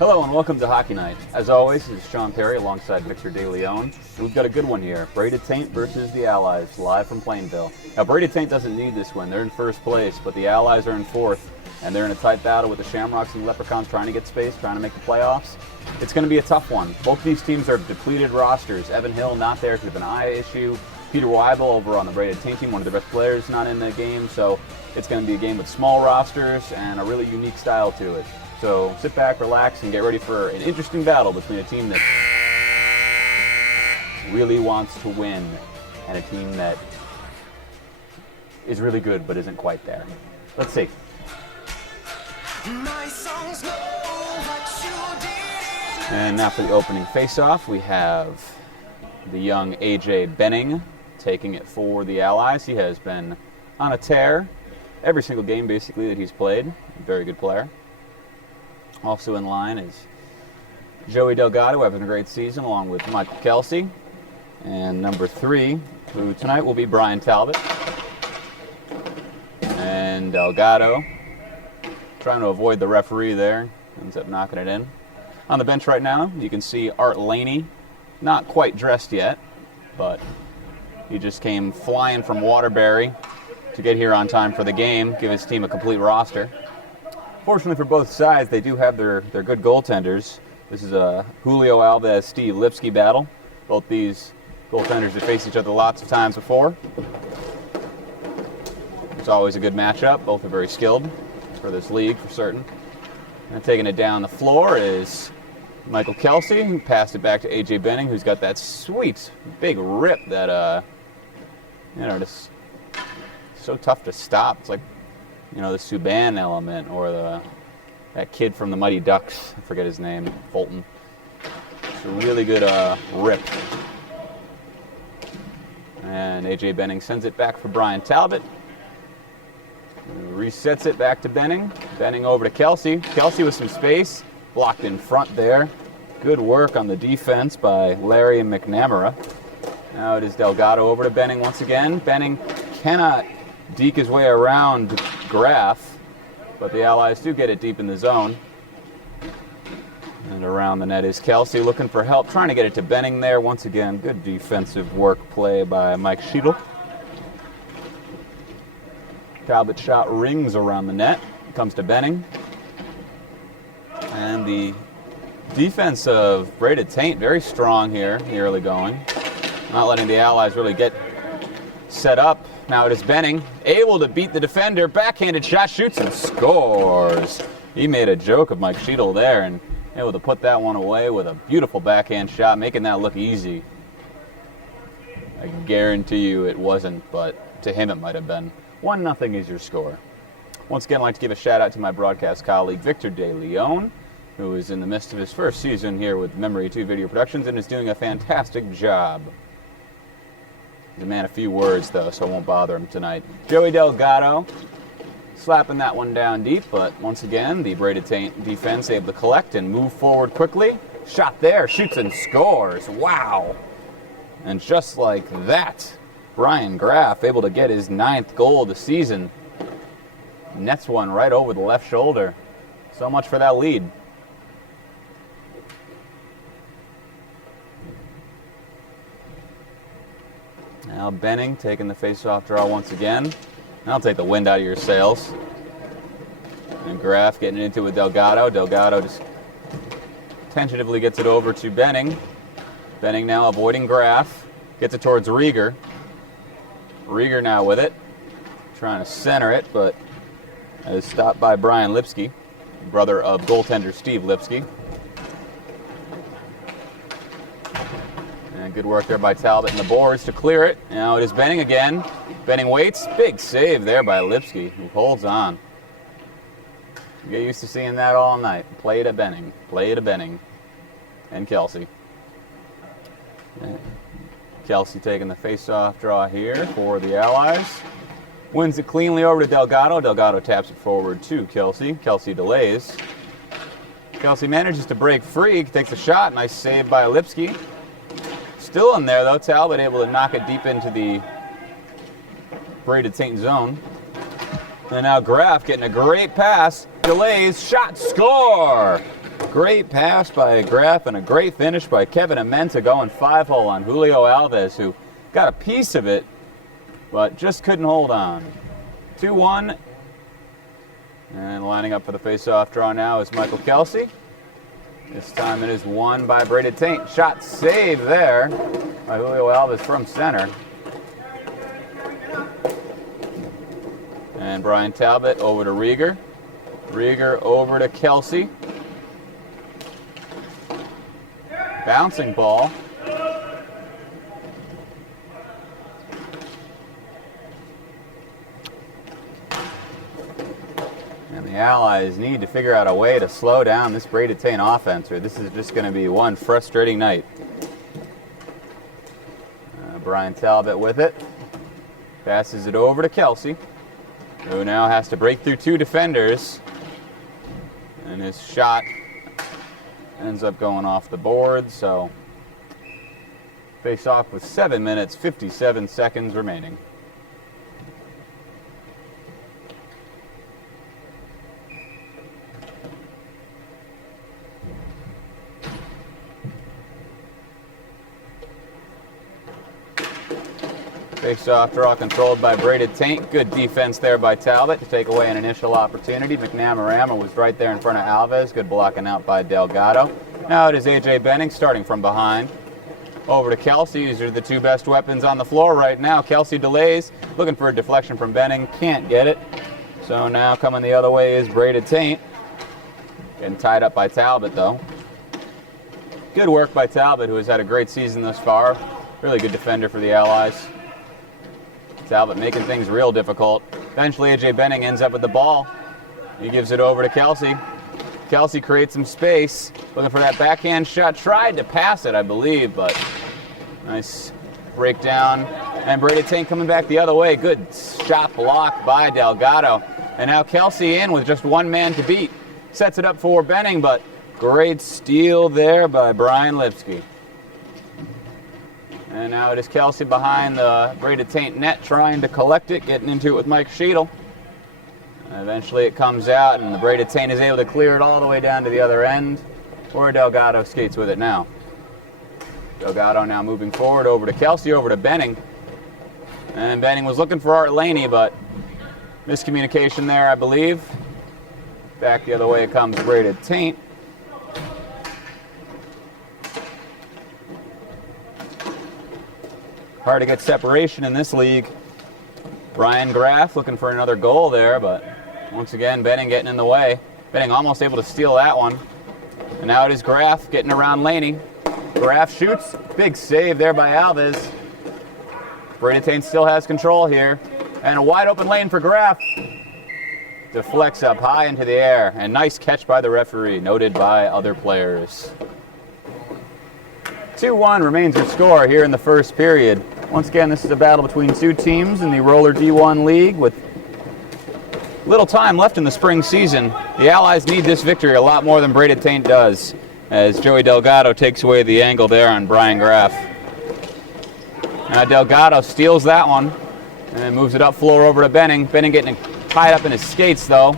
Hello and welcome to Hockey Night. As always, this is Shawn Perry alongside Victor DeLeon. We've got a good one here. Braided Taint versus the Allies, live from Plainville. Now, Braided Taint doesn't need this win. They're in first place, but the Allies are in fourth, and they're in a tight battle with the Shamrocks and the Leprechauns trying to get space, trying to make the playoffs. It's going to be a tough one. Both these teams are depleted rosters. Evan Hill not there because of an eye issue. Peter Weibel over on the Braided Taint team, one of the best players, not in the game, so it's going to be a game with small rosters and a really unique style to it. So sit back, relax, and get ready for an interesting battle between a team that really wants to win and a team that is really good but isn't quite there. Let's see. And now for the opening face-off, we have the young AJ Benning taking it for the Allies. He has been on a tear every single game, basically, that he's played. Very good player. Also in line is Joey Delgado, having a great season, along with Michael Kelsey. And number 3, who tonight will be Brian Talbot. And Delgado, trying to avoid the referee there, ends up knocking it in. On the bench right now, you can see Art Laney, not quite dressed yet, but he just came flying from Waterbury to get here on time for the game, give his team a complete roster. Fortunately for both sides, they do have their good goaltenders. This is a Julio Alves-Steve Lipsky battle. Both these goaltenders have faced each other lots of times before. It's always a good matchup. Both are very skilled for this league, for certain. And taking it down the floor is Michael Kelsey, who passed it back to AJ Benning, who's got that sweet, big rip that, just so tough to stop. It's like, the Subban element, or that kid from the Mighty Ducks. I forget his name, Fulton. It's a really good rip. And AJ Benning sends it back for Brian Talbot. Resets it back to Benning. Benning over to Kelsey. Kelsey with some space. Blocked in front there. Good work on the defense by Larry and McNamara. Now it is Delgado over to Benning once again. Benning cannot deke his way around Graf, but the Allies do get it deep in the zone. And around the net is Kelsey looking for help, trying to get it to Benning there. Once again, good defensive work play by Mike Schiedel. Talbot's shot rings around the net, comes to Benning. And the defense of Braided Taint, very strong here in the early going. Not letting the Allies really get set up. Now it is Benning, able to beat the defender, backhanded shot, shoots and scores. He made a joke of Mike Schiedel there and able to put that one away with a beautiful backhand shot, making that look easy. I guarantee you it wasn't, but to him it might have been. 1-0 is your score. Once again, I'd like to give a shout out to my broadcast colleague, Victor DeLeon, who is in the midst of his first season here with Memory 2 Video Productions and is doing a fantastic job. He's a man of few words, though, so I won't bother him tonight. Joey Delgado slapping that one down deep, but once again, the Braided Taint defense able to collect and move forward quickly. Shot there, shoots and scores. Wow. And just like that, Brian Graf able to get his 9th goal of the season. Nets one right over the left shoulder. So much for that lead. Now Benning taking the face-off draw once again. That'll take the wind out of your sails. And Graf getting into it with Delgado. Delgado just tentatively gets it over to Benning. Benning now avoiding Graf. Gets it towards Rieger. Rieger now with it. Trying to center it, but is stopped by Brian Lipsky, brother of goaltender Steve Lipsky. And good work there by Talbot and the boards to clear it. Now it is Benning again. Benning waits. Big save there by Lipsky, who holds on. You get used to seeing that all night. Play to Benning. Play to Benning. And Kelsey. And Kelsey taking the face-off draw here for the Allies. Wins it cleanly over to Delgado. Delgado taps it forward to Kelsey. Kelsey delays. Kelsey manages to break free. Takes a shot. Nice save by Lipsky. Still in there, though. Talbot able to knock it deep into the Braided Taint zone. And now Graf getting a great pass. Delays. Shot. Score! Great pass by Graf and a great finish by Kevin Amenta going 5-hole on Julio Alves, who got a piece of it, but just couldn't hold on. 2-1. And lining up for the face-off draw now is Michael Kelsey. This time it is won by Braided Taint. Shot saved there by Julio Alves from center. And Brian Talbot over to Rieger. Rieger over to Kelsey. Bouncing ball. And the Allies need to figure out a way to slow down this Braided Taint offense, or this is just going to be one frustrating night. Brian Talbot with it. Passes it over to Kelsey, who now has to break through two defenders. And his shot ends up going off the board, so face off with 7 minutes, 57 seconds remaining. Face-off draw controlled by Braided Taint. Good defense there by Talbot to take away an initial opportunity. McNamara was right there in front of Alves. Good blocking out by Delgado. Now it is A.J. Benning starting from behind. Over to Kelsey. These are the two best weapons on the floor right now. Kelsey delays, looking for a deflection from Benning. Can't get it. So now coming the other way is Braided Taint. Getting tied up by Talbot, though. Good work by Talbot, who has had a great season thus far. Really good defender for the Allies. Talbot making things real difficult. Eventually, A.J. Benning ends up with the ball. He gives it over to Kelsey. Kelsey creates some space, looking for that backhand shot. Tried to pass it, I believe, but nice breakdown. And Braided Taint coming back the other way. Good shot block by Delgado. And now Kelsey in with just one man to beat. Sets it up for Benning, but great steal there by Brian Lipsky. And now it is Kelsey behind the Braided Taint net trying to collect it, getting into it with Mike Sheetal. And eventually it comes out, and the Braided Taint is able to clear it all the way down to the other end, where Delgado skates with it now. Delgado now moving forward over to Kelsey, over to Benning. And Benning was looking for Art Laney, but miscommunication there, I believe. Back the other way comes Braided Taint. Hard to get separation in this league. Brian Graf looking for another goal there, but once again, Benning getting in the way. Benning almost able to steal that one. And now it is Graf getting around Laney. Graf shoots. Big save there by Alves. Braided Taint still has control here. And a wide open lane for Graf. Deflects up high into the air. And nice catch by the referee, noted by other players. 2-1 remains your score here in the first period. Once again, this is a battle between two teams in the Roller D1 League with little time left in the spring season. The Allies need this victory a lot more than Braided Taint does, as Joey Delgado takes away the angle there on Brian Graf. Now Delgado steals that one and moves it up floor over to Benning. Benning getting tied up in his skates, though.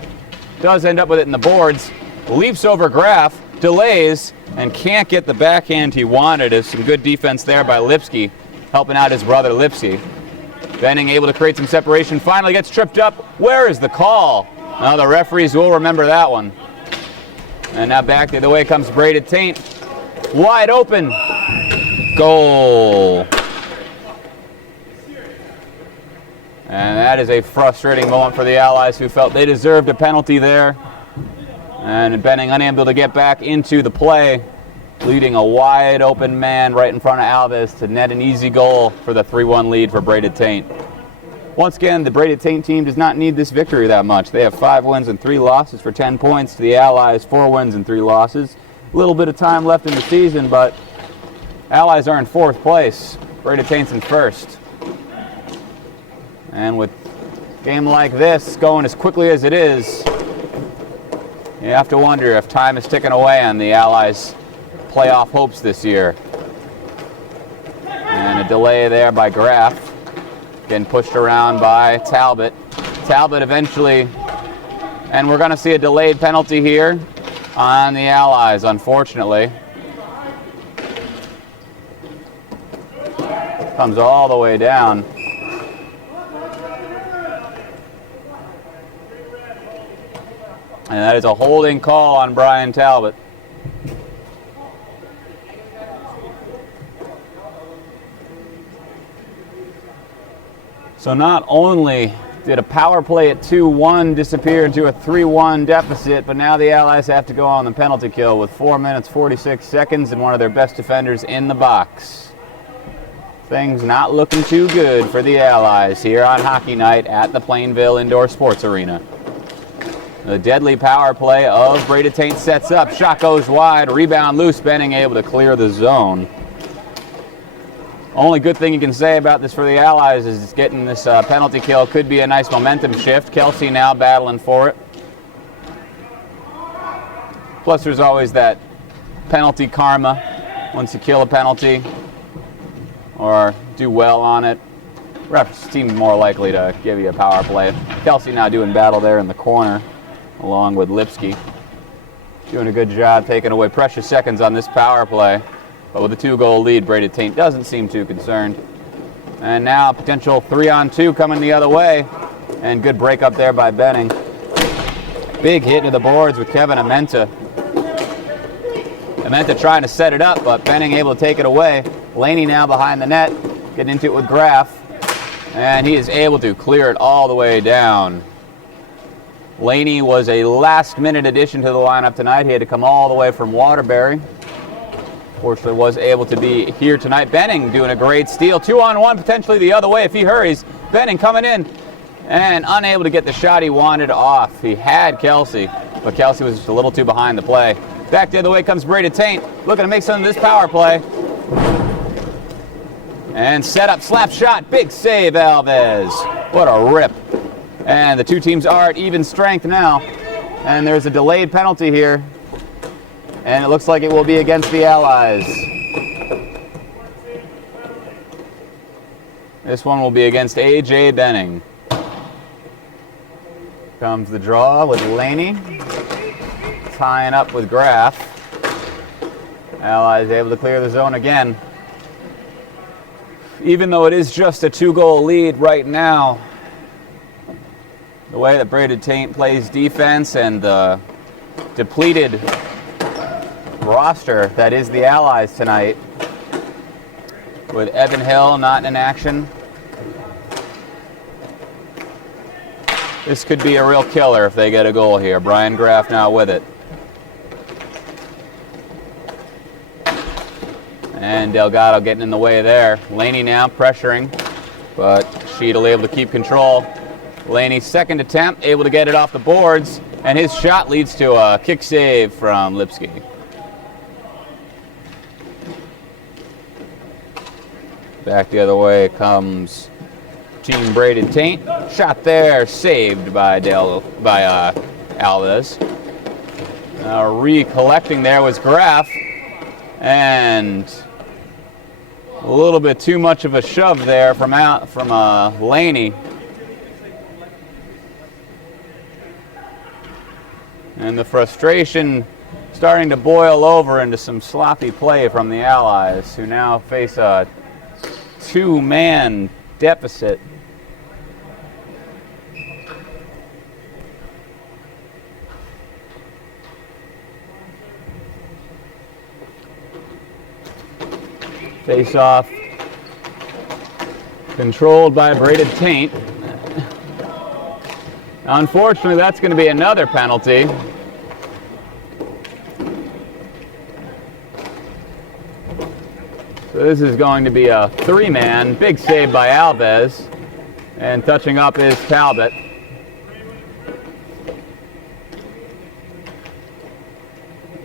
Does end up with it in the boards. Leaps over Graf, delays, and can't get the backhand he wanted. There's some good defense there by Lipsky, helping out his brother Lipsky. Benning able to create some separation, finally gets tripped up. Where is the call? Now the referees will remember that one. And now back the other way comes Braided Taint. Wide open. Goal. And that is a frustrating moment for the Allies, who felt they deserved a penalty there. And Benning unable to get back into the play, leading a wide open man right in front of Alves to net an easy goal for the 3-1 lead for Braided Taint. Once again, the Braided Taint team does not need this victory that much. They have 5 wins and 3 losses for 10 points to the Allies, 4 wins and 3 losses. A little bit of time left in the season, but Allies are in 4th place. Braided Taint's in 1st. And with a game like this going as quickly as it is, you have to wonder if time is ticking away on the Allies' playoff hopes this year. And a delay there by Graf. Getting pushed around by Talbot. Talbot eventually, and we're going to see a delayed penalty here. on the Allies, unfortunately. Comes all the way down. And that is a holding call on Brian Talbot. So not only did a power play at 2-1 disappear into a 3-1 deficit, but now the Allies have to go on the penalty kill with 4 minutes 46 seconds and one of their best defenders in the box. Things not looking too good for the Allies here on hockey night at the Plainville Indoor Sports Arena. The deadly power play of Braided Taint sets up. Shot goes wide, rebound loose, Benning able to clear the zone. Only good thing you can say about this for the Allies is getting this penalty kill could be a nice momentum shift. Kelsey now battling for it. Plus there's always that penalty karma once you kill a penalty or do well on it. Refs seem more likely to give you a power play. Kelsey now doing battle there in the corner along with Lipsky. Doing a good job taking away precious seconds on this power play. But with a 2-goal lead, Braided Taint doesn't seem too concerned. And now a potential 3-on-2 coming the other way. And good break up there by Benning. Big hit to the boards with Kevin Amenta. Amenta trying to set it up, but Benning able to take it away. Laney now behind the net, getting into it with Graff. And he is able to clear it all the way down. Laney was a last-minute addition to the lineup tonight. He had to come all the way from Waterbury. Fortunately was able to be here tonight. Benning doing a great steal. 2-on-1 potentially the other way if he hurries. Benning coming in and unable to get the shot he wanted off. He had Kelsey, but Kelsey was just a little too behind the play. Back the other way comes Braided Taint, looking to make some of this power play. And set up, slap shot, big save Alves. What a rip. And the two teams are at even strength now. And there's a delayed penalty here. And it looks like it will be against the Allies. This one will be against A.J. Benning. Comes the draw with Laney. Tying up with Graff. Allies able to clear the zone again. Even though it is just a 2-goal lead right now, the way that Braided Taint plays defense and the depleted roster that is the Allies tonight, with Evan Hill not in action, this could be a real killer if they get a goal here. Brian Graff now with it. And Delgado getting in the way there. Laney now pressuring, but Sheedle able to keep control. Laney's second attempt, able to get it off the boards, and his shot leads to a kick save from Lipsky. Back the other way comes Team Braided Taint. Shot there, saved by Alves. Recollecting there was Graff, and a little bit too much of a shove there from Laney. And the frustration starting to boil over into some sloppy play from the Allies, who now face a 2-man deficit. Face off controlled by Braided Taint. Unfortunately, that's going to be another penalty. So this is going to be a 3-man. Big save by Alves. And touching up is Talbot.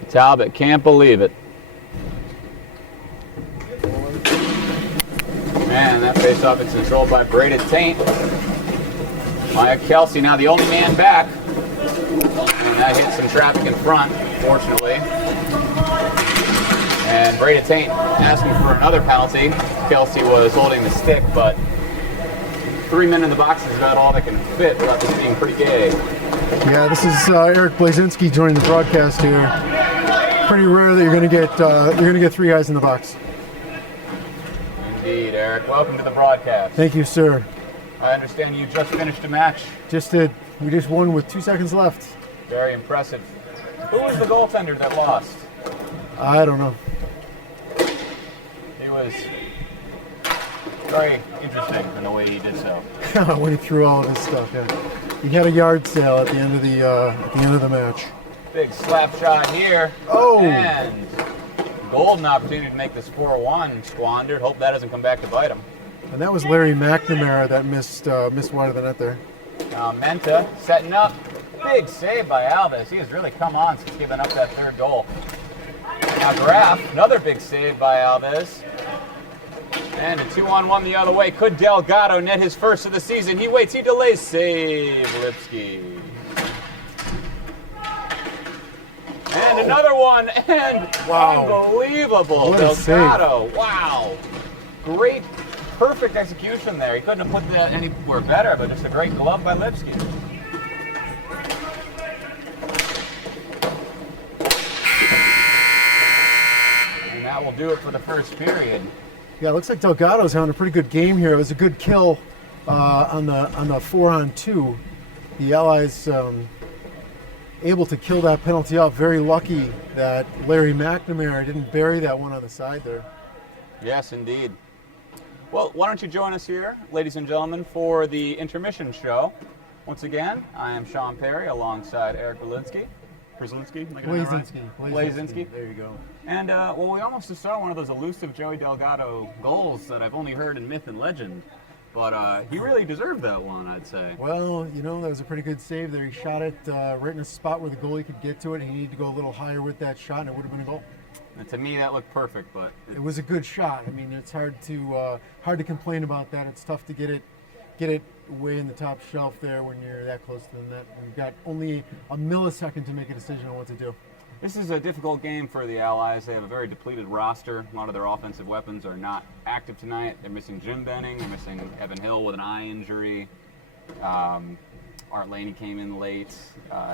Talbot can't believe it. And that face-off is controlled by Braided Taint. Maya Kelsey now the only man back. And that hits some traffic in front, fortunately. And Braided Taint asking for another penalty. Kelsey was holding the stick, but 3 men in the box is about all that can fit without this being pretty gay. Yeah, this is Erik Blazynski joining the broadcast here. Pretty rare that you're going to get three guys in the box. Indeed, Erik. Welcome to the broadcast. Thank you, sir. I understand you just finished a match. Just did. We just won with 2 seconds left. Very impressive. Who was the goaltender that lost? I don't know. He was very interesting in the way he did so. When he threw all of his stuff, yeah. He had a yard sale at the end of the match. Big slap shot here. Oh! And golden opportunity to make this 4-1 squandered. Hope that doesn't come back to bite him. And that was Larry McNamara that missed wide of the net there. Now Menta setting up. Big save by Alves. He has really come on since giving up that third goal. Now Graf, another big save by Alves. And a 2-on-1 the other way. Could Delgado net his first of the season? He waits, he delays. Save Lipsky. And another one, and wow. Unbelievable. What Delgado, wow. Great, perfect execution there. He couldn't have put that anywhere better, but just a great glove by Lipsky. And that will do it for the first period. Yeah, it looks like Delgado's having a pretty good game here. It was a good kill on the 4-on-2. The Allies able to kill that penalty off. Very lucky that Larry McNamara didn't bury that one on the side there. Yes, indeed. Well, why don't you join us here, ladies and gentlemen, for the intermission show. Once again, I am Shawn Perry alongside Erik Blazynski. Blazynski. There you go. And, well, we almost just saw one of those elusive Joey Delgado goals that I've only heard in myth and legend. But he really deserved that one, I'd say. Well, you know, that was a pretty good save there. He shot it right in a spot where the goalie could get to it. He needed to go a little higher with that shot, and it would have been a goal. And to me, that looked perfect, but it was a good shot. I mean, it's hard to complain about that. It's tough to get it way in the top shelf there when you're that close to the net. You've got only a millisecond to make a decision on what to do. This is a difficult game for the Allies. They have a very depleted roster. A lot of their offensive weapons are not active tonight. They're missing Jim Benning. They're missing Evan Hill with an eye injury. Art Laney came in late.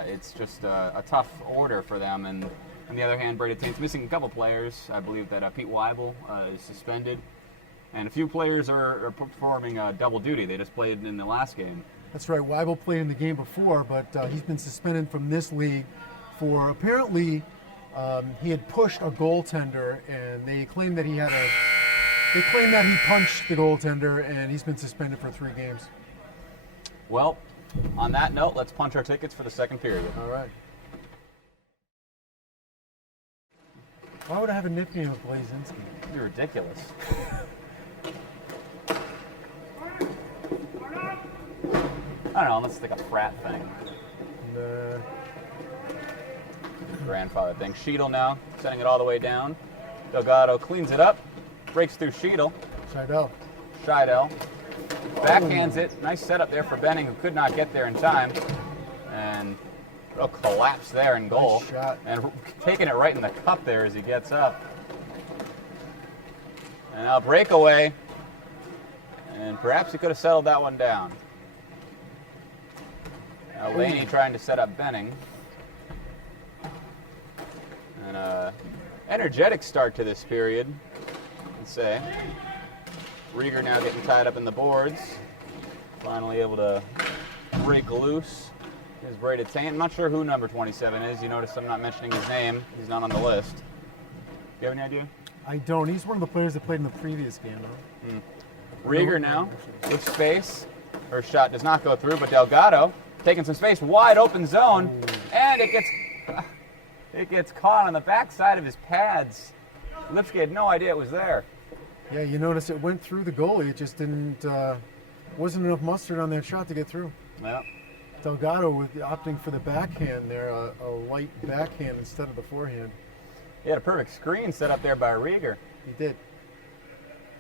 It's just a tough order for them. And on the other hand, Braided Taint's missing a couple players. I believe that Pete Weibel is suspended. And a few players are performing double duty. They just played in the last game. That's right. Weibel played in the game before, but he's been suspended from this league for apparently he had pushed a goaltender, and they claim that he punched the goaltender, and he's been suspended for 3 games. Well, on that note, let's punch our tickets for the second period. All right. Why would I have a nickname of Blazynski? You're ridiculous. I don't know, unless it's like a frat thing. Nah. Grandfather thing. Sheedle now, sending it all the way down. Delgado cleans it up, breaks through Sheedle. Scheidel. Backhands it. Nice setup there for Benning, who could not get there in time. And a collapse there in goal. Nice shot. And taking it right in the cup there as he gets up. And now breakaway. And perhaps he could have settled that one down. Now Laney trying to set up Benning. And energetic start to this period, I'd say. Rieger now getting tied up in the boards. Finally able to break loose his Braided Taint. I'm not sure who number 27 is. You notice I'm not mentioning his name. He's not on the list. Do you have any idea? I don't. He's one of the players that played in the previous game, though. Rieger now with space. Her shot does not go through, but Delgado taking some space, wide open zone, and it gets caught on the backside of his pads. Lipsky had no idea it was there. Yeah, you notice it went through the goalie. It just wasn't enough mustard on that shot to get through. Yeah. Delgado opting for the backhand there, a light backhand instead of the forehand. He had a perfect screen set up there by Rieger. He did.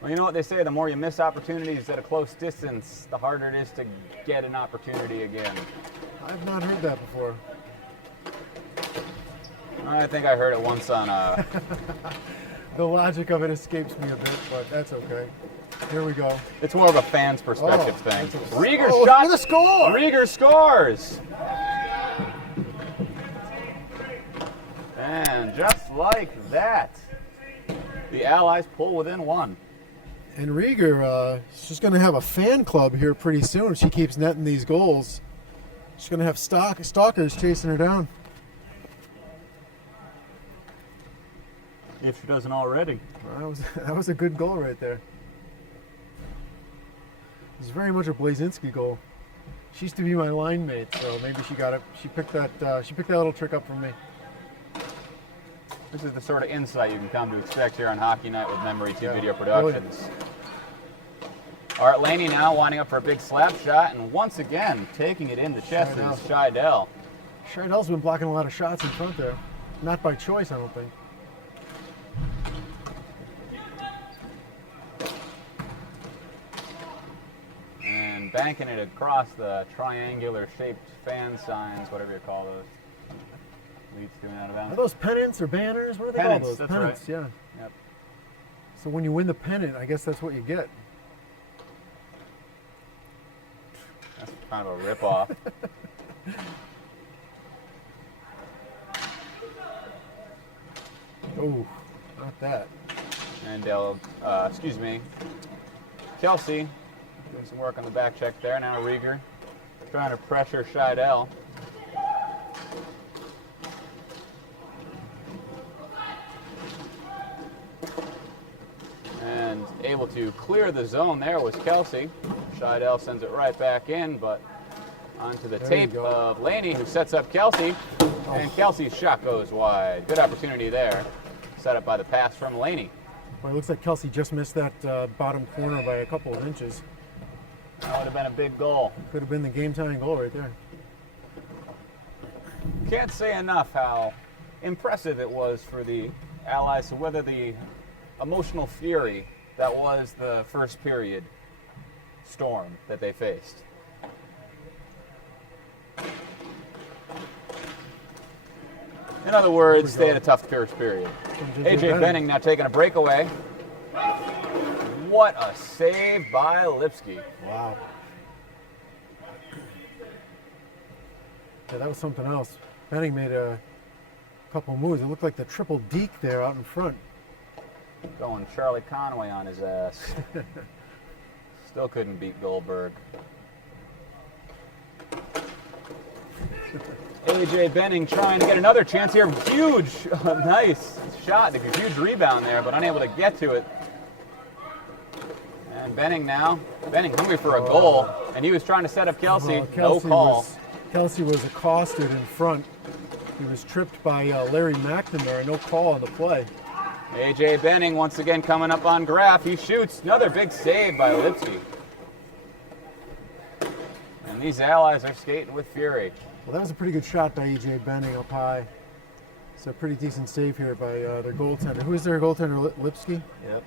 Well, you know what they say, the more you miss opportunities at a close distance, the harder it is to get an opportunity again. I've not heard that before. I think I heard it once on The logic of it escapes me a bit, but that's okay. Here we go. It's more of a fan's perspective thing. That's Rieger shot. shot. What a score! Rieger scores. And just like that, the Allies pull within 1. And Rieger, she's going to have a fan club here pretty soon if she keeps netting these goals. She's going to have stalkers chasing her down. If she doesn't already. Well, that was a good goal right there. It was very much a Blazynski goal. She used to be my line mate, so maybe she got it. She picked that little trick up from me. This is the sort of insight you can come to expect here on Hockey Night with Memory 2 Video brilliant. Productions. Art Laney now winding up for a big slap shot, and once again taking it in the chest is Scheidel. Scheidel's been blocking a lot of shots in front there. Not by choice, I don't think. And banking it across the triangular shaped fan signs, whatever you call those. Leads doing out of bounds. Are those pennants or banners? What are they Pennants, called? Those that's pennants, right. yeah. Yep. So when you win the pennant, I guess that's what you get. That's kind of a rip-off. Oh, not that. And Kelsey doing some work on the back check there. Now Rieger trying to pressure Scheidel. And able to clear the zone there was Kelsey. Scheidel sends it right back in, but onto the tape of Laney, who sets up Kelsey. And Kelsey's shot goes wide. Good opportunity there. Set up by the pass from Laney. Well, it looks like Kelsey just missed that bottom corner by a couple of inches. That would have been a big goal. Could have been the game-tying goal right there. Can't say enough how impressive it was for the Allies to weather the emotional fury that was the first period storm that they faced. In other words, they had a tough first period. AJ Benning now taking a breakaway. What a save by Lipsky. Wow. Yeah, that was something else. Benning made a couple moves. It looked like the triple deke there out in front. Going Charlie Conway on his ass. Still couldn't beat Goldberg. AJ Benning trying to get another chance here. Huge, nice shot. A huge rebound there, but unable to get to it. And Benning hungry for a goal, and he was trying to set up Kelsey. Well, No call. Kelsey was accosted in front. He was tripped by Larry McNamara. No call on the play. AJ Benning once again coming up on Graf. He shoots. Another big save by Lipsky. And these Allies are skating with fury. Well, that was a pretty good shot by AJ Benning up high. It's a pretty decent save here by their goaltender. Who is their goaltender? Lipsky? Yep.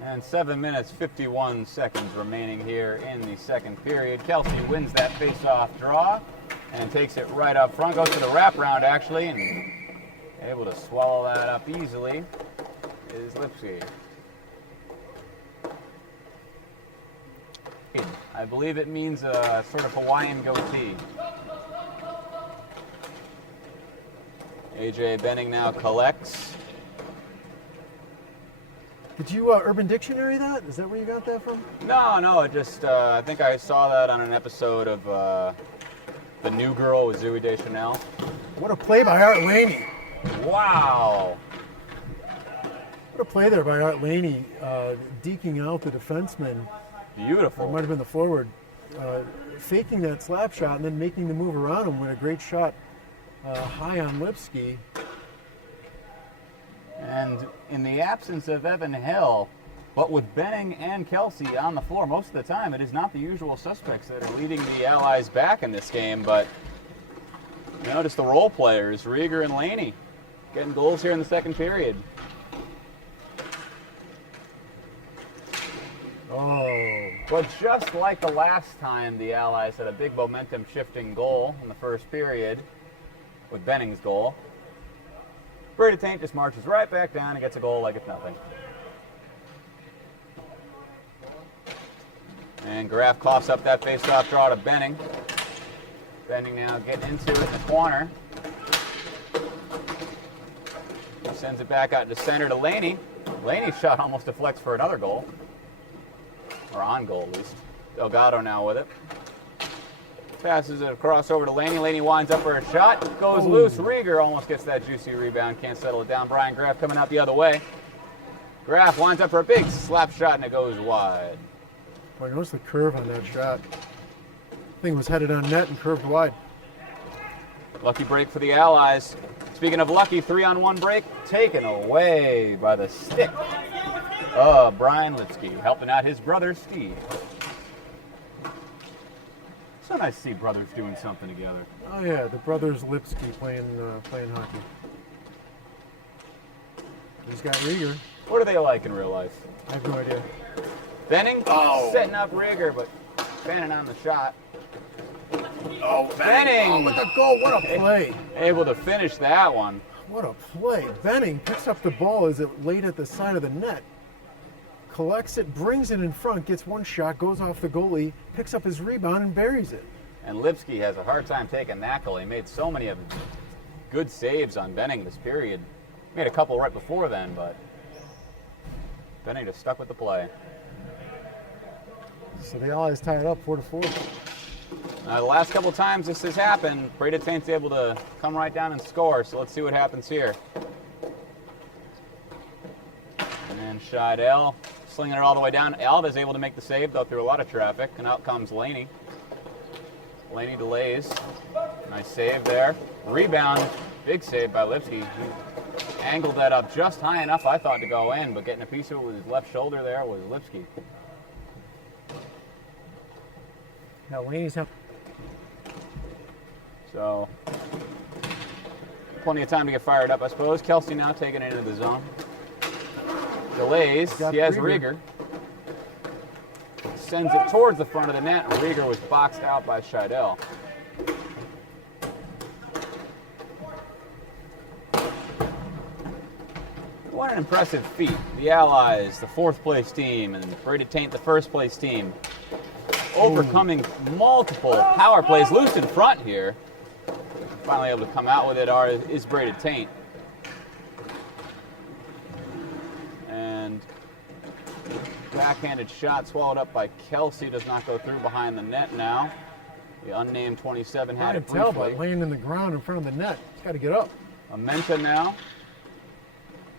And 7 minutes, 51 seconds remaining here in the second period. Kelsey wins that face-off draw and takes it right up front. Goes to the wraparound, actually, and able to swallow that up easily is Lipsky. I believe it means a sort of Hawaiian goatee. AJ Benning now collects. Did you Urban Dictionary that? Is that where you got that from? No, it just, I think I saw that on an episode of The New Girl with Zooey Deschanel. What a play by Art Laney. Wow. What a play there by Art Laney, deking out the defenseman. Beautiful. Or it might have been the forward. Faking that slap shot and then making the move around him with a great shot high on Lipsky. And in the absence of Evan Hill, but with Benning and Kelsey on the floor most of the time, it is not the usual suspects that are leading the Allies back in this game, but you notice the role players, Rieger and Laney, getting goals here in the second period. Oh. But just like the last time, the Allies had a big momentum-shifting goal in the first period with Benning's goal. Braided Taint just marches right back down and gets a goal like it's nothing. And Graf coughs up that face-off draw to Benning. Benning now getting into it in the corner. He sends it back out to center to Laney. Laney's shot almost deflects for another goal. Or on goal, at least. Delgado now with it. Passes it across over to Laney. Laney winds up for a shot. Goes loose. Rieger almost gets that juicy rebound. Can't settle it down. Brian Graff coming out the other way. Graff winds up for a big slap shot, and it goes wide. Boy, notice the curve on that shot. Thing was headed on net and curved wide. Lucky break for the Allies. Speaking of lucky, 3-on-1 break taken away by the stick of Brian Lipsky, helping out his brother Steve. So nice to see brothers doing something together. Oh yeah, the brothers Lipsky playing hockey. He's got Rieger. What are they like in real life? I have no idea. Benning setting up Rieger, but Benning on the shot. Oh, Benning with the goal. What a play. Able to finish that one. What a play. Benning picks up the ball as it laid at the side of the net. Collects it, brings it in front, gets one shot, goes off the goalie, picks up his rebound and buries it. And Lipsky has a hard time taking that goal. He made so many of good saves on Benning this period. Made a couple right before then, but Benning just stuck with the play. So the Allies tie it up 4-4. The last couple times this has happened, Braided Taint's able to come right down and score, so let's see what happens here. And then Scheidel slinging it all the way down. Alva's able to make the save, though, through a lot of traffic, and out comes Laney. Laney delays. Nice save there. Rebound. Big save by Lipsky. He angled that up just high enough, I thought, to go in, but getting a piece of it with his left shoulder there was Lipsky. Now Laney's up. So, plenty of time to get fired up, I suppose. Kelsey now taking it into the zone. Delays. He has Rieger. Sends it towards the front of the net. Rieger was boxed out by Scheidel. What an impressive feat. The Allies, the 4th place team, and Braided Taint, the 1st place team, overcoming multiple power plays. Loose in front here. Finally able to come out with it is Braided Taint. And backhanded shot swallowed up by Kelsey. Does not go through behind the net now. The unnamed 27 had it briefly. But laying in the ground in front of the net. He's got to get up. Amenta now.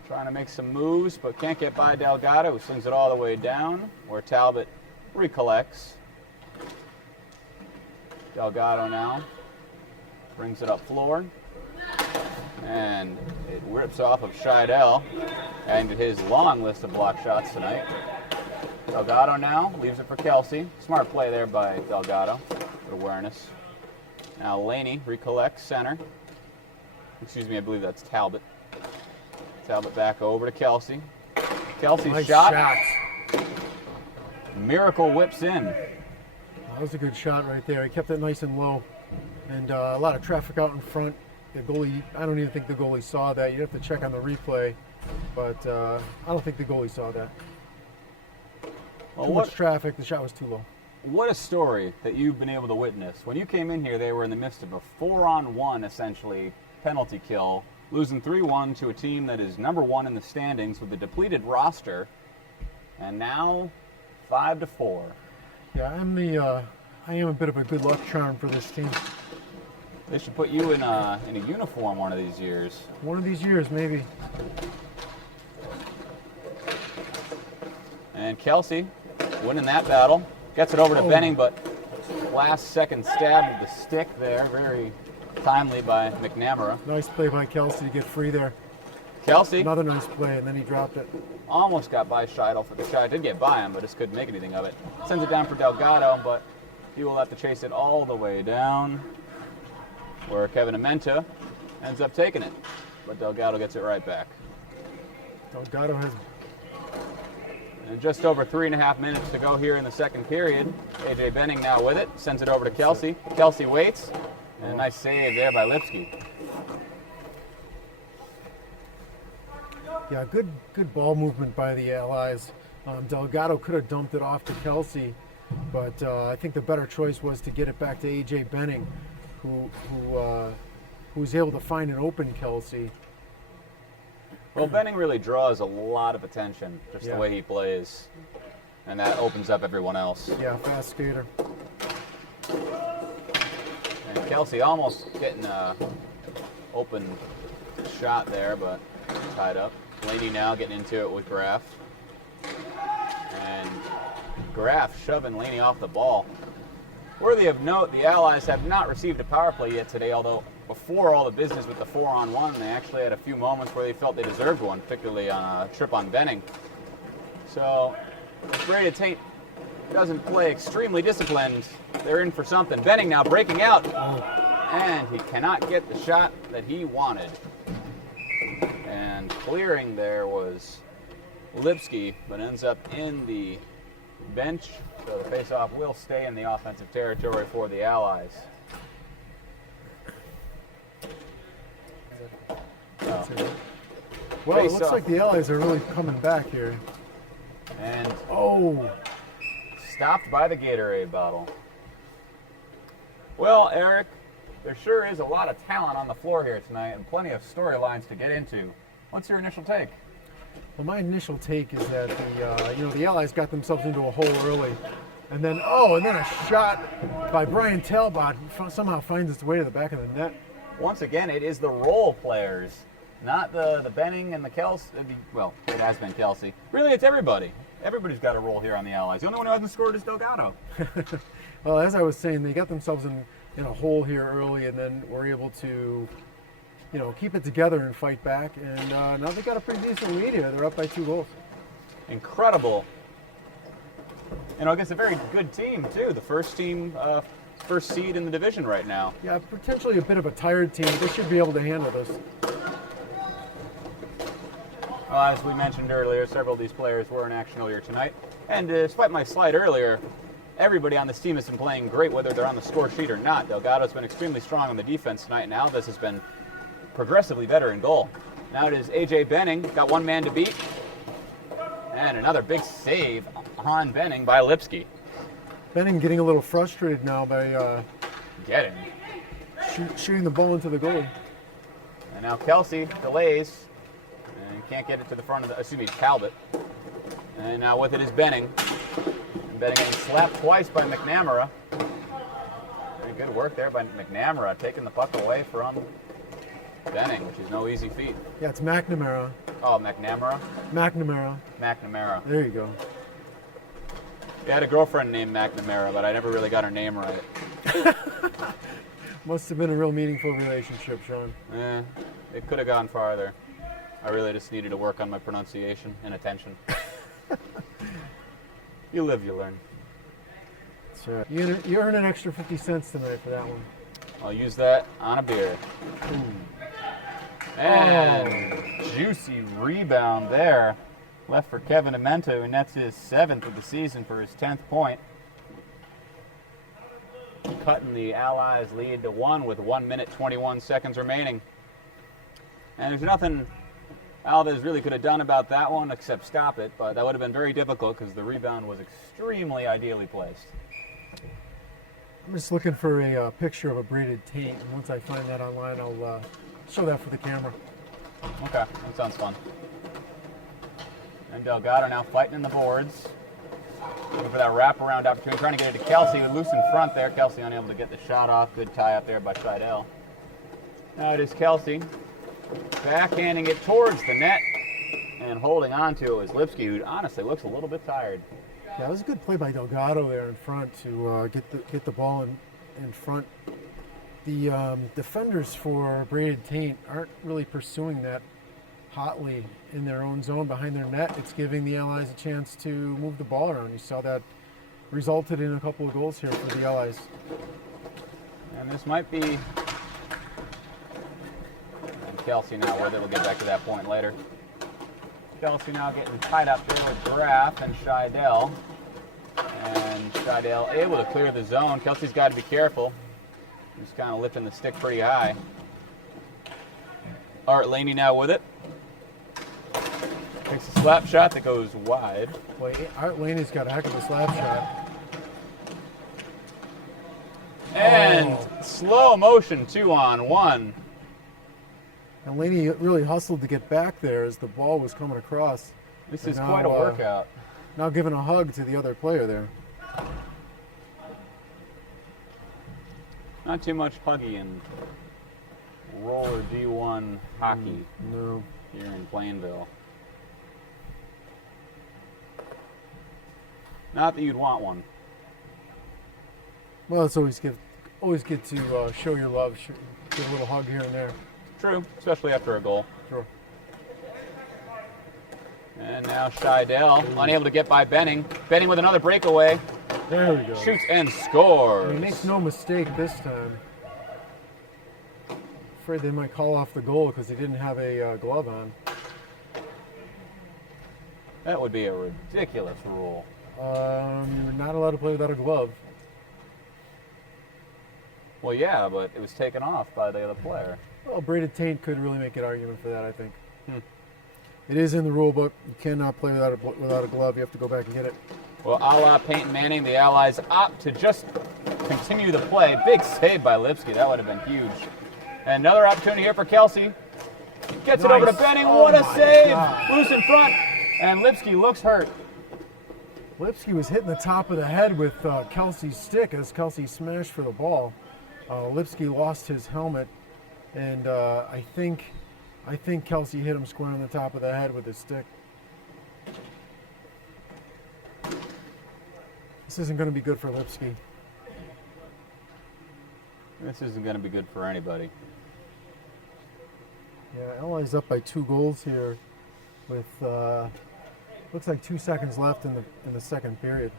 Trying to make some moves, but can't get by Delgado, who slings it all the way down, where Talbot recollects. Delgado now brings it up floor, and it rips off of Scheidel and his long list of block shots tonight. Delgado now leaves it for Kelsey. Smart play there by Delgado. Good awareness. Now Laney recollects center. Excuse me, I believe that's Talbot. Talbot back over to Kelsey. Kelsey's Nice shot. Miracle whips in. That was a good shot right there. He kept it nice and low. And a lot of traffic out in front. The goalie, I don't even think the goalie saw that. You'd have to check on the replay. But I don't think the goalie saw that. Well, Too much traffic, the shot was too low. What a story that you've been able to witness. When you came in here, they were in the midst of a 4-on-1, essentially, penalty kill, losing 3-1 to a team that is number 1 in the standings with a depleted roster, and now 5-4. Yeah, I am a bit of a good luck charm for this team. They should put you in a uniform one of these years. One of these years, maybe. And Kelsey winning that battle. Gets it over to Benning, but last second stab with the stick there. Very timely by McNamara. Nice play by Kelsey to get free there. Kelsey Another nice play, and then he dropped it. almost got by Scheidel for the shot. Did get by him, but just couldn't make anything of it. Sends it down for Delgado, but he will have to chase it all the way down, where Kevin Amenta ends up taking it. But Delgado gets it right back. Delgado has... And just over 3.5 minutes to go here in the second period. AJ Benning now with it. Sends it over to Kelsey. Kelsey waits. And a nice save there by Lipsky. Yeah, good ball movement by the Allies. Delgado could have dumped it off to Kelsey, but I think the better choice was to get it back to AJ Benning, who was able to find an open Kelsey. Well, Benning really draws a lot of attention, just the way he plays. And that opens up everyone else. Yeah, fast skater. And Kelsey almost getting a open shot there, but tied up. Laney now getting into it with Graf. And Graf shoving Laney off the ball. Worthy of note, the Allies have not received a power play yet today, although before all the business with the 4-on-1, they actually had a few moments where they felt they deserved one, particularly on a trip on Benning. So, if Braided Taint doesn't play extremely disciplined, they're in for something. Benning now breaking out, and he cannot get the shot that he wanted. And clearing there was Lipsky, but ends up in the bench, so the faceoff will stay in the offensive territory for the Allies. Well, it looks like the Allies are really coming back here. And stopped by the Gatorade bottle. Well, Erik, there sure is a lot of talent on the floor here tonight and plenty of storylines to get into. What's your initial take? Well, my initial take is that the Allies got themselves into a hole early, and then a shot by Brian Talbot somehow finds its way to the back of the net. Once again, it is the role players, not the Benning and the Kelsey. Well, it has been Kelsey. Really, it's everybody. Everybody's got a role here on the Allies. The only one who hasn't scored is Delgado. Well, as I was saying, they got themselves in a hole here early, and then were able to, keep it together and fight back. And now they got a pretty decent lead here. They're up by 2 goals. Incredible. Against a very good team too. The first team, first seed in the division right now. Yeah, potentially a bit of a tired team. They should be able to handle this. Well, as we mentioned earlier, several of these players were in action earlier tonight. And despite my slide earlier, everybody on this team has been playing great, whether they're on the score sheet or not. Delgado's been extremely strong on the defense tonight, and Alves has been progressively better in goal. Now it is A.J. Benning, got one man to beat. And another big save on Benning by Lipsky. Benning getting a little frustrated now by shooting the ball into the goal. And now Kelsey delays. And can't get it to the front of Talbot. And now with it is Benning. And Benning getting slapped twice by McNamara. Very good work there by McNamara, taking the puck away from Benning, which is no easy feat. Yeah, it's McNamara. Oh, McNamara? McNamara. There you go. I had a girlfriend named McNamara, but I never really got her name right. Must have been a real meaningful relationship, Shawn. It could have gone farther. I really just needed to work on my pronunciation and attention. You live, you learn. That's right. You earn an extra 50 cents tonight for that one. I'll use that on a beer. And juicy rebound there. Left for Kevin Amento, and that's his 7th of the season for his 10th point. Cutting the Allies' lead to 1 with 1 minute 21 seconds remaining. And there's nothing Alves really could have done about that one except stop it, but that would have been very difficult because the rebound was extremely ideally placed. I'm just looking for a picture of a braided taint, and once I find that online, I'll show that for the camera. Okay, that sounds fun. And Delgado now fighting in the boards. Looking for that wraparound opportunity, trying to get it to Kelsey, loose in front there. Kelsey unable to get the shot off. Good tie up there by Scheidel. Now it is Kelsey backhanding it towards the net, and holding on to it was Lipsky, who honestly looks a little bit tired. Yeah, it was a good play by Delgado there in front to get the ball in front. The defenders for Braided Taint aren't really pursuing that hotly in their own zone behind their net. It's giving the Allies a chance to move the ball around. You saw that resulted in a couple of goals here for the Allies. And this might be Kelsey now, whether they'll get back to that point later. Kelsey now getting tied up there with Graf and Scheidel. And Scheidel able to clear the zone. Kelsey's got to be careful. He's kind of lifting the stick pretty high. Art Laney now with it. Takes a slap shot that goes wide. Boy, Art Laney's got a heck of a slap shot. And slow motion 2-on-1. And Laney really hustled to get back there as the ball was coming across. This is quite a workout. Now giving a hug to the other player there. Not too much huggy in roller D1 hockey No. here in Plainville. Not that you'd want one. Well, it's always good to show your love, give a little hug here and there. True, especially after a goal. Sure. And now Scheidel, unable to get by Benning. Benning with another breakaway. There we go. Shoots and scores. He makes no mistake this time. Afraid they might call off the goal because he didn't have a glove on. That would be a ridiculous rule. You're not allowed to play without a glove. Well, yeah, but it was taken off by the other player. Well, Braided Taint could really make an argument for that, I think. It is in the rule book. You cannot play without a glove. You have to go back and get it. Well, a la Peyton Manning, the Allies opt to just continue the play. Big save by Lipsky. That would have been huge. And another opportunity here for Kelsey. Gets it over to Benning. What a save! God. Loose in front. And Lipsky looks hurt. Lipsky was hitting the top of the head with Kelsey's stick as Kelsey smashed for the ball. Lipsky lost his helmet, and I think Kelsey hit him square on the top of the head with his stick. This isn't going to be good for Lipsky. This isn't going to be good for anybody. Yeah, Allies up by 2 goals here with looks like 2 seconds left in the second period.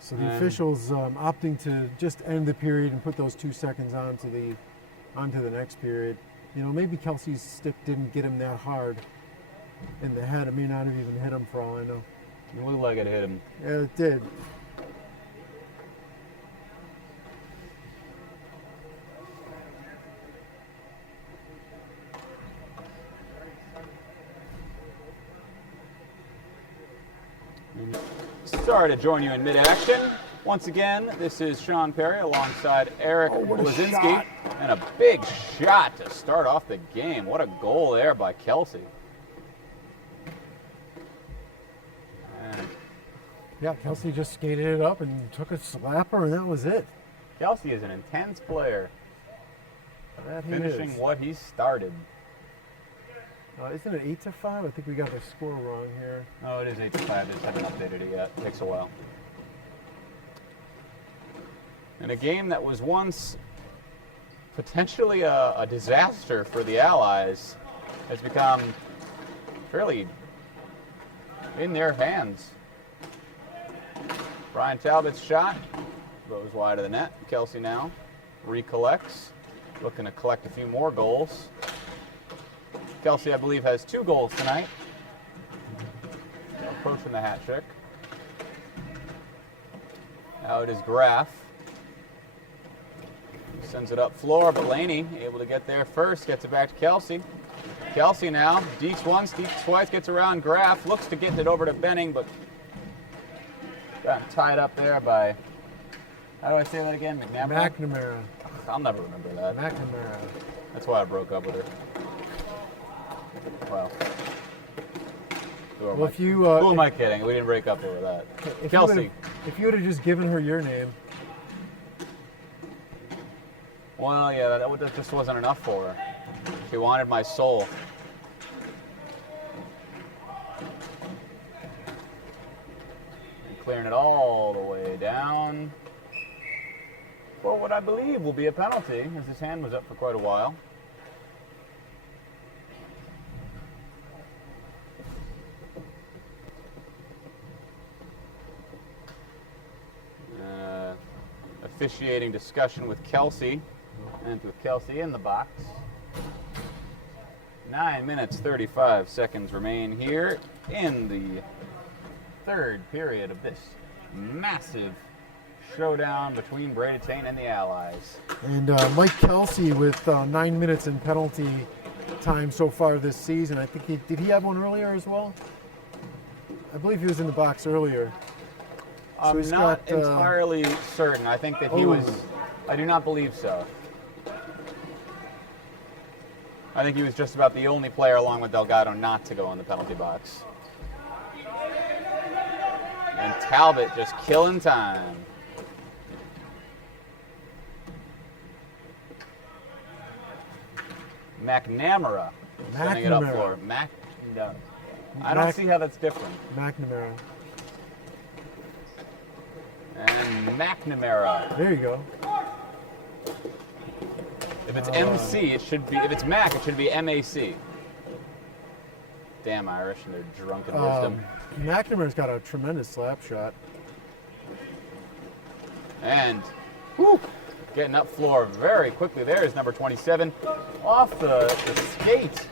So the officials opting to just end the period and put those 2 seconds onto the next period. You know, maybe Kelsey's stick didn't get him that hard in the head. It may not have even hit him for all I know. It looked like it hit him. Yeah, it did. Sorry to join you in mid-action. Once again, this is Shawn Perry alongside Erik Blazynski. And a big shot to start off the game. What a goal there by Kelsey. And Yeah, Kelsey just skated it up and took a slapper, and that was it. Kelsey is an intense player, That he finishing is. what he started. Isn't it 8-5? I think we got the score wrong here. Oh, it is 8-5. Just haven't updated it yet. It takes a while. In a game that was once potentially a disaster for the Allies, has become fairly in their hands. Brian Talbot's shot goes wide of the net. Kelsey now recollects, looking to collect a few more goals. Kelsey, I believe, has 2 goals tonight. Approaching the hat trick. Now it is Graff. Sends it up floor, but Laney able to get there first. Gets it back to Kelsey. Kelsey now, deeks once, deeks twice, gets around Graff. Looks to get it over to Benning, but got tied up there by, how do I say that again? McNamara. I'll never remember that. McNamara. That's why I broke up with her. Well, Well, if you who am I kidding? We didn't break up over that. Kelsey. If you would have just given her your name. Well, yeah, that just wasn't enough for her. She wanted my soul. And clearing it all the way down for what I believe will be a penalty, as his hand was up for quite a while. Officiating discussion with Kelsey, and with Kelsey in the box. 9 minutes, 35 seconds remain here in the third period of this massive showdown between Braided Taint and the Allies. And Mike Kelsey with 9 minutes in penalty time so far this season. I think did he have one earlier as well? I believe he was in the box earlier. I'm not entirely certain. I think that he was. I do not believe so. I think he was just about the only player along with Delgado not to go in the penalty box. And Talbot just killing time. McNamara sending it up for no. I don't see how that's different. McNamara. And McNamara. There you go. If it's MC, it should be. If it's Mac, it should be MAC. Damn Irish and their drunken wisdom. McNamara's got a tremendous slap shot. And getting up floor very quickly there is number 27. Off the skate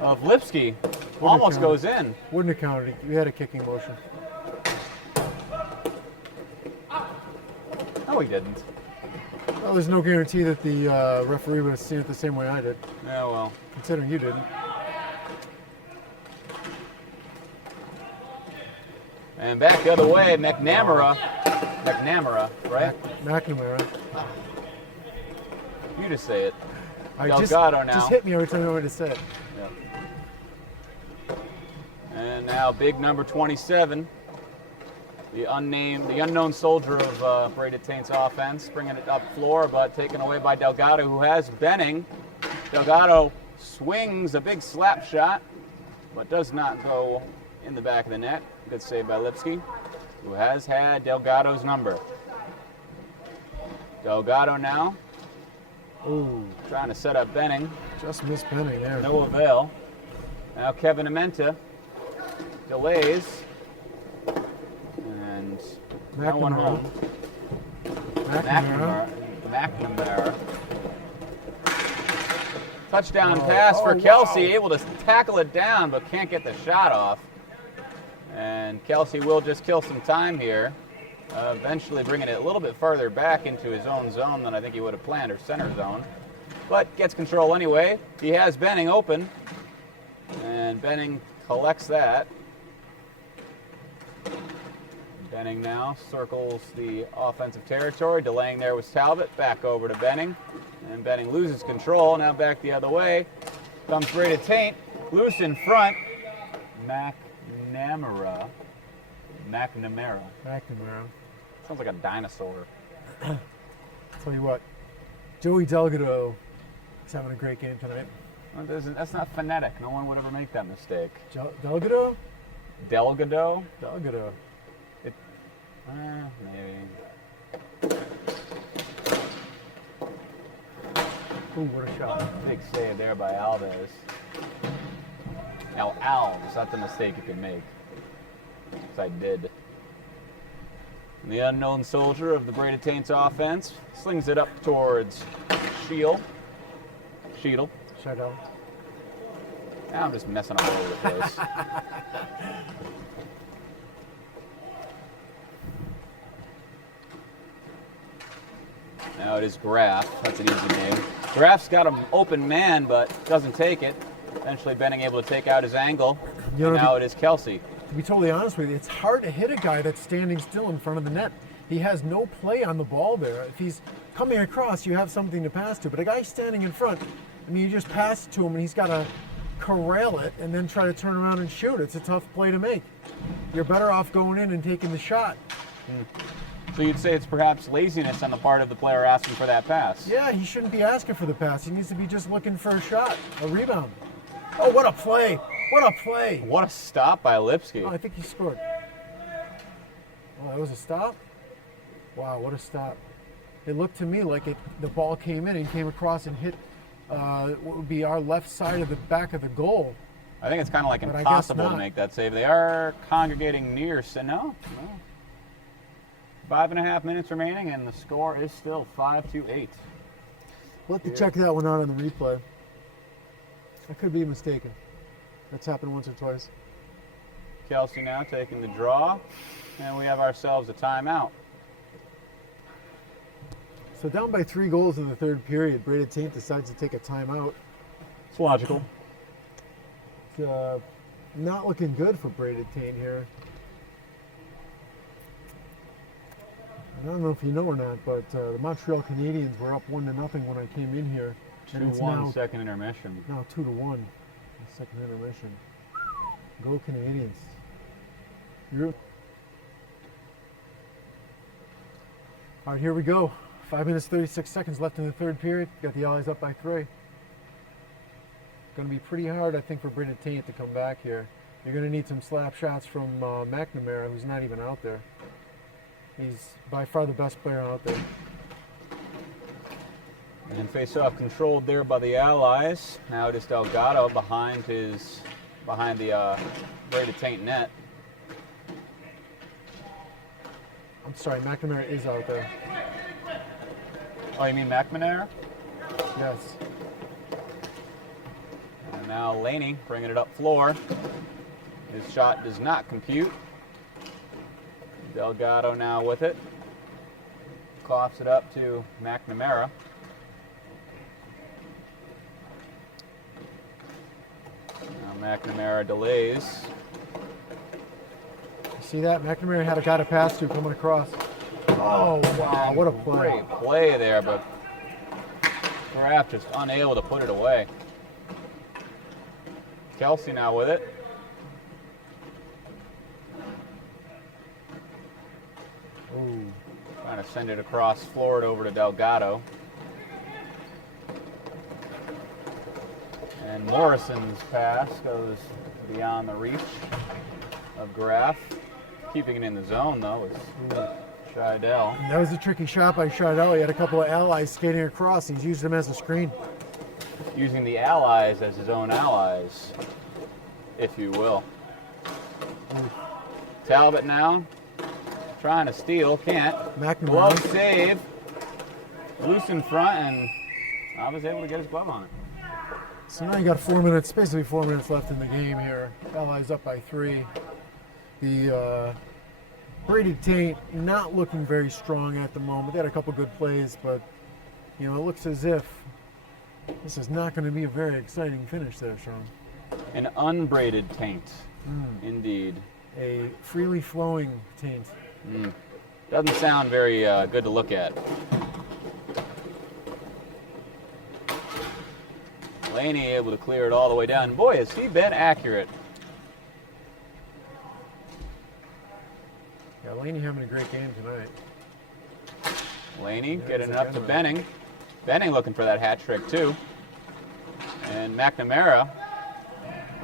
of Lipsky. Almost goes in. Wouldn't have counted. You had a kicking motion. No, he didn't. Well, there's no guarantee that the referee would have seen it the same way I did. Yeah, well. Considering you didn't. And back the other way, McNamara, right? McNamara. You just say it. I Delgado now. Just hit me every time you want to say it. Yeah. And now big number 27, the unknown soldier of Braided Taint's offense, bringing it up floor, but taken away by Delgado, who has Benning. Delgado swings a big slap shot, but does not go in the back of the net. Good save by Lipsky, who has had Delgado's number. Delgado now. Ooh. Trying to set up Benning. Just missed Benning there. No avail. Now Kevin Amenta delays. And no one home. McNamara. Touchdown pass for Kelsey. Able to tackle it down, but can't get the shot off. And Kelsey will just kill some time here. Eventually bringing it a little bit further back into his own zone than I think he would have planned, or center zone. But gets control anyway. He has Benning open. And Benning collects that. Benning now circles the offensive territory. Delaying there was Talbot. Back over to Benning. And Benning loses control. Now back the other way. Comes Braided Taint. Loose in front. McNamara. Sounds like a dinosaur. Tell you what, Joey Delgado is having a great game tonight. Well, that's not phonetic. No one would ever make that mistake. Delgado? Delgado? Delgado. Maybe. Ooh, what a shot. Big save there by Alves. Now, Alves, that's a mistake you can make. As I did. And the unknown soldier of the Braided Taint's offense slings it up towards Sheedle. Now I'm just messing all over the place. Now it is Graff. That's an easy name. Graff's got an open man, but doesn't take it. Eventually Benning able to take out his angle. Now it is Kelsey. To be totally honest with you, it's hard to hit a guy that's standing still in front of the net. He has no play on the ball there. If he's coming across, you have something to pass to. But a guy standing in front, I mean, you just pass it to him and he's got to corral it and then try to turn around and shoot. It's a tough play to make. You're better off going in and taking the shot. So you'd say it's perhaps laziness on the part of the player asking for that pass? Yeah, he shouldn't be asking for the pass. He needs to be just looking for a shot, a rebound. Oh, what a play. What a play. What a stop by Lipsky. Oh, I think he scored. Oh, that was a stop? Wow, what a stop. It looked to me like the ball came in and came across and hit what would be our left side of the back of the goal. I think it's kind of like impossible to make that save. They are congregating near. No. 5.5 minutes remaining, and the score is still 5-8. We'll have to check that one out on the replay. I could be mistaken. That's happened once or twice. Kelsey now taking the draw, and we have ourselves a timeout. So down by 3 goals in the third period, Braided Taint decides to take a timeout. It's logical. It's, not looking good for Braided Taint here. I don't know if you know or not, but the Montreal Canadiens were up 1-0 when I came in here. And it's 2-1 now, second intermission. now 2-1. Second intermission. Go Canadiens. All right, here we go. 5 minutes, 36 seconds left in the third period. Got the Allies up by 3. Going to be pretty hard, I think, for Braided Taint to come back here. You're going to need some slap shots from McNamara, who's not even out there. He's by far the best player out there. And face-off controlled there by the Allies. Now it is Delgado behind the Braided Taint net. I'm sorry, McNamara is out there. Oh, you mean McNamara? Yes. And now Laney bringing it up floor. His shot does not compute. Delgado now with it. Coughs it up to McNamara. Now McNamara delays. You see that? McNamara had a guy to pass to coming across. Oh, wow, what a play. Great play there, but Graff just unable to put it away. Kelsey now with it. Ooh. Trying to send it across Florida over to Delgado. And Morrison's pass goes beyond the reach of Graff. Keeping it in the zone, though, is Scheidel. That was a tricky shot by Scheidel. He had a couple of Allies skating across. He's used them as a screen. Using the Allies as his own allies, if you will. Talbot now trying to steal, can't. McNamara. Glove save. Loose in front, and I was able to get his glove on it. So now you got 4 minutes, basically 4 minutes left in the game here. Allies up by 3. The Braided Taint not looking very strong at the moment. They had a couple good plays, but you know, it looks as if this is not going to be a very exciting finish there, Shawn. An unbraided taint, indeed. A freely flowing taint. Doesn't sound very good to look at. Laney able to clear it all the way down. Boy, has he been accurate. Yeah, Laney having a great game tonight. Laney getting it up to Benning. Benning looking for that hat trick too. And McNamara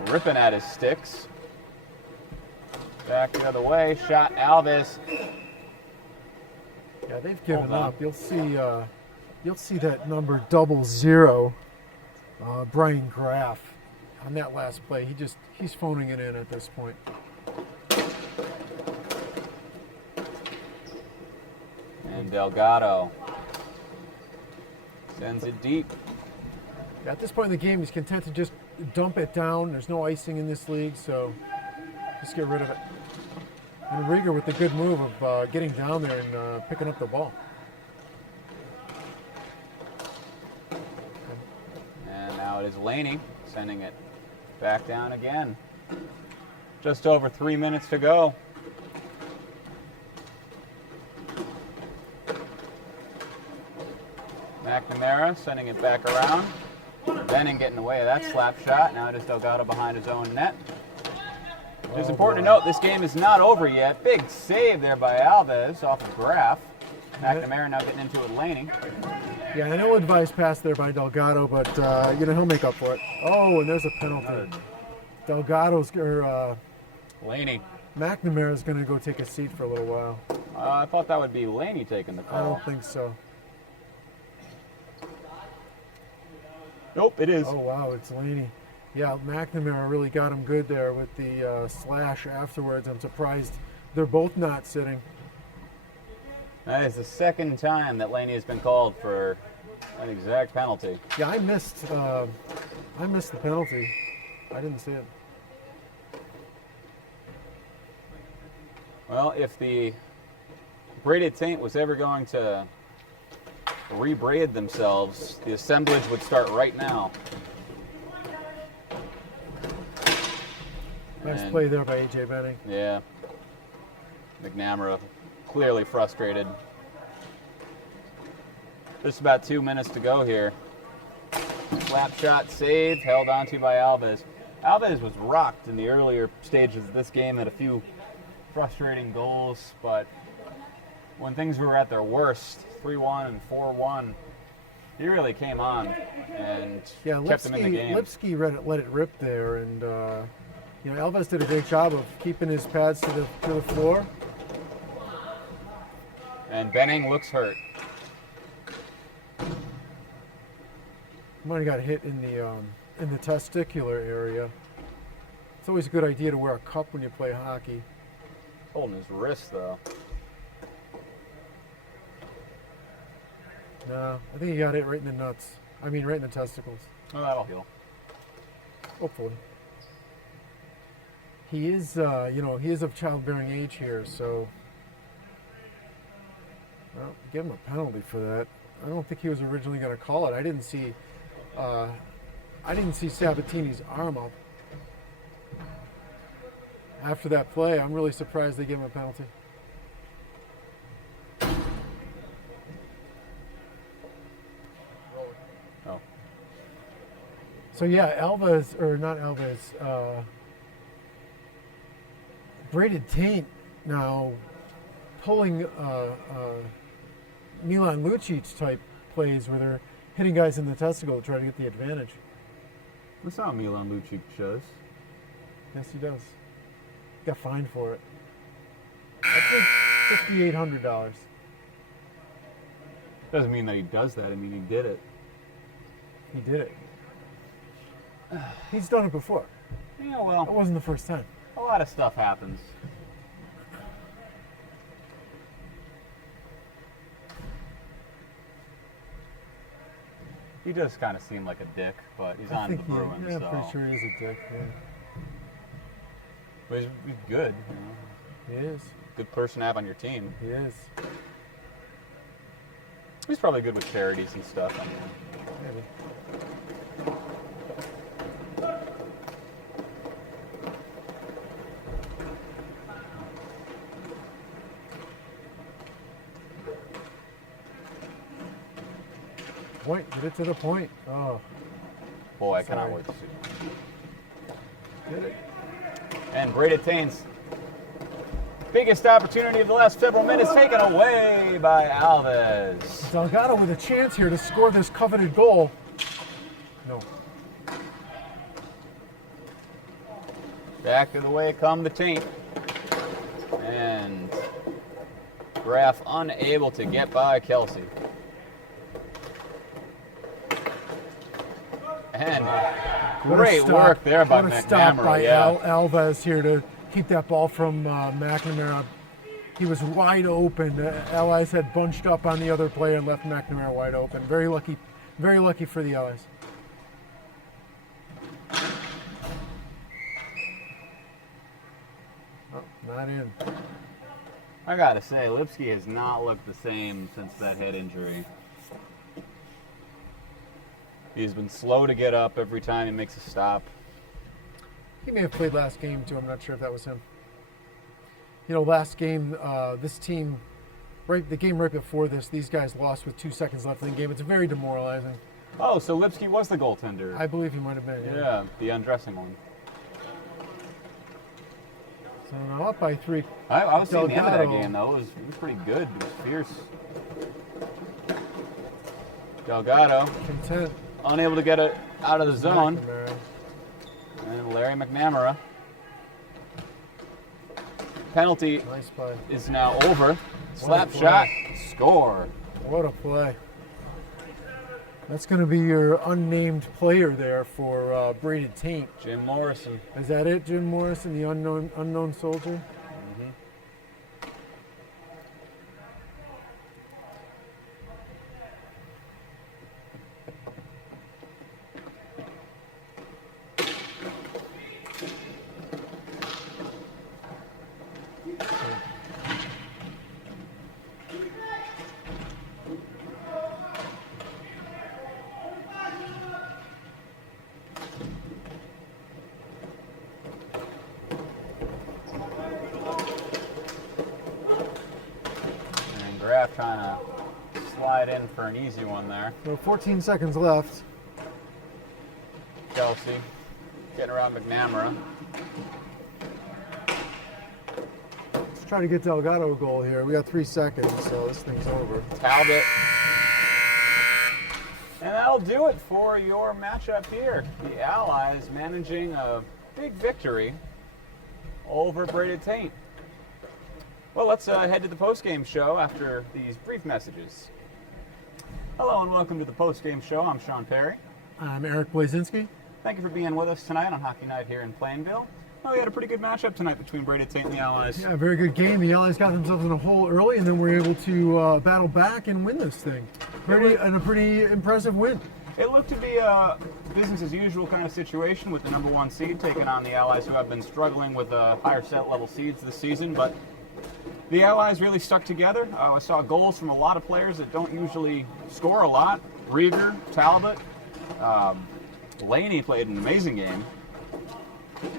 ripping at his sticks. Back the other way, shot Alves. Yeah, they've given up. You'll see that number 00, Brian Graff, on that last play. He's phoning it in at this point. And Delgado sends it deep. At this point in the game, he's content to just dump it down. There's no icing in this league, so just get rid of it. And Rieger with the good move of getting down there and picking up the ball. And now it is Laney sending it back down again. Just over 3 minutes to go. McNamara sending it back around. Benning getting away with that slap shot. Now it is Delgado behind his own net. It's important to note this game is not over yet. Big save there by Alves off of Graff. McNamara now getting into it with Laney. Yeah, an ill-advised pass there by Delgado, but he'll make up for it. Oh, and there's a penalty. Laney. McNamara's going to go take a seat for a little while. I thought that would be Laney taking the call. I don't think so. Nope, it is. Oh, wow, it's Laney. Yeah, McNamara really got him good there with the slash afterwards. I'm surprised they're both not sitting. That is the second time that Laney has been called for an exact penalty. Yeah, I missed the penalty. I didn't see it. Well, if the Braided Taint was ever going to rebraid themselves, the assemblage would start right now. Nice play there by A.J. Benning. Yeah. McNamara clearly frustrated. Just about 2 minutes to go here. Slap shot saved, held onto by Alves. Alves was rocked in the earlier stages of this game, had a few frustrating goals, but when things were at their worst, 3-1 and 4-1, he really came on and kept them in the game. Lipsky let it rip there, and Alves did a great job of keeping his pads to the floor. And Benning looks hurt. Might have got hit in the testicular area. It's always a good idea to wear a cup when you play hockey. Holding his wrist, though. No, I think he got hit right in the nuts. I mean, right in the testicles. Well, that'll heal. Hopefully. He is, he is of childbearing age here, so well, give him a penalty for that. I don't think he was originally going to call it. I didn't see Sabatini's arm up after that play. I'm really surprised they gave him a penalty. Oh. So yeah, Braided Taint now pulling Milan Lucic type plays where they're hitting guys in the testicle to try to get the advantage. That's not Milan Lucic does. Yes, he does. Got fined for it. I think $5,800. Doesn't mean that he does that. I mean, he did it. He did it. He's done it before. Yeah, well, It wasn't the first time. a lot of stuff happens. He does kind of seem like a dick, but he's on the Bruins, I'm so. pretty sure he's a dick. Yeah. But he's good. You know. He is. Good person to have on your team. He is. He's probably good with charities and stuff. I mean, Maybe. Point. Get it to the point. Oh. boy, I cannot Sorry. wait to see. Did it? And Braided Taint's biggest opportunity of the last several minutes taken away by Alves. Delgado with a chance here to score this coveted goal. No. Back of the way come the Taint. And Graff unable to get by Kelsey. And great work there by What a stop McNamara. by Yeah. Alves here to keep that ball from McNamara. He was wide open. Allies had bunched up on the other player and left McNamara wide open. Very lucky for the Allies. Oh, not in. I gotta say, Lipsky has not looked the same since that head injury. He's been slow to get up every time he makes a stop. He may have played last game too. I'm not sure if that was him. You know, last game, this team, the game right before this, these guys lost with 2 seconds left in the game. It's very demoralizing. Oh, so Lipsky was the goaltender. I believe he might have been. Yeah, the undressing one. So now up by 3. I was seeing the end of that Delgado. game, though. It was pretty good. It was fierce. Delgado, Content. unable to get it out of the zone. McNamara. And Larry McNamara. Penalty Nice play. is now over. Slap play. shot, score. What a play. That's going to be your unnamed player there for Braided Taint. Jim Morrison. Is that it, Jim Morrison, the unknown soldier? Kraft trying to slide in for an easy one there. So 14 seconds left. Kelsey getting around McNamara. Let's try to get Delgado a goal here. We got 3 seconds, so this thing's over. Talbot. And that'll do it for your matchup here. The Allies managing a big victory over Braided Taint. Well, let's head to the post-game show after these brief messages. Hello and welcome to the post-game show. I'm Shawn Perry. I'm Erik Blazynski. Thank you for being with us tonight on Hockey Night here in Plainville. Well, we had a pretty good matchup tonight between Braided Taint and the Allies. Yeah, very good game. The Allies got themselves in a hole early, and then were able to battle back and win this thing. A pretty impressive win. It looked to be a business as usual kind of situation with the number 1 seed taking on the Allies, who have been struggling with higher set level seeds this season. But the Allies really stuck together. I saw goals from a lot of players that don't usually score a lot. Rieger, Talbot, Laney played an amazing game.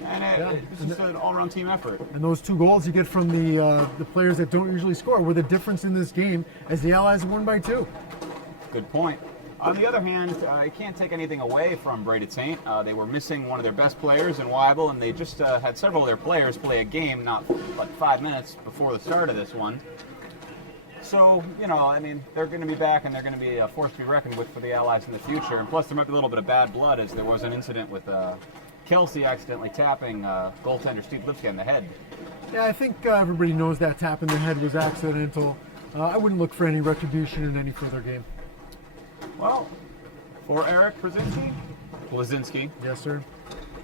And it was just an all-around team effort. And those 2 goals you get from the players that don't usually score were the difference in this game, as the Allies won by 2. Good point. On the other hand, you can't take anything away from Braided Taint. They were missing one of their best players in Weibel, and they just had several of their players play a game not like 5 minutes before the start of this one. So, I mean, they're going to be back, and they're going to be a force to be reckoned with for the Allies in the future. And plus, there might be a little bit of bad blood, as there was an incident with Kelsey accidentally tapping goaltender Steve Lipsky on the head. Yeah, I think everybody knows that tap in the head was accidental. I wouldn't look for any retribution in any further game. Well, for Erik Blazynski, yes, sir.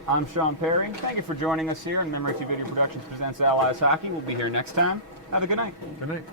I'm Shawn Perry. Thank you for joining us here, and Memory 2 Video Productions presents Allies Hockey. We'll be here next time. Have a good night. Good night.